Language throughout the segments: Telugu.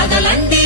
adelante.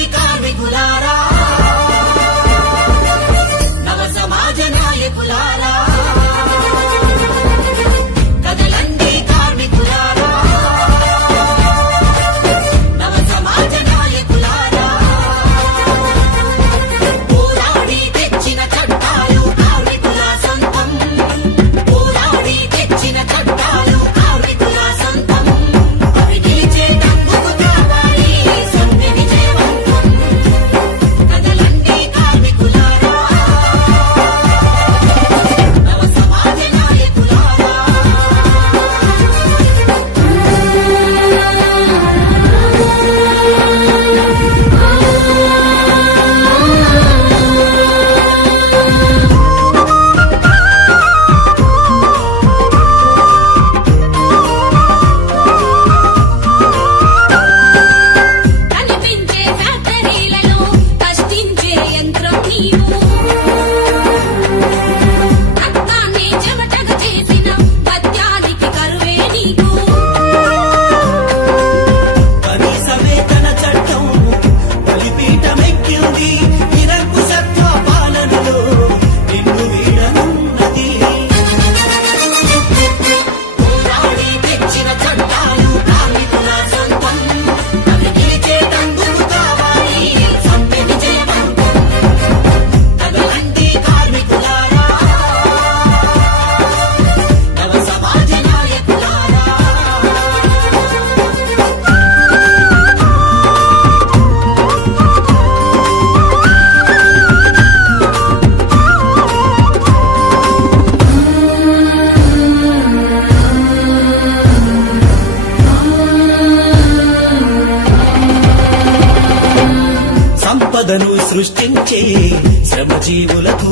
సృష్టించే శ్రమజీవులకు.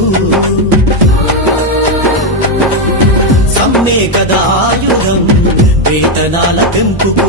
సమ్మే కదా ఆయుధం వేతనాల పెంపుకు.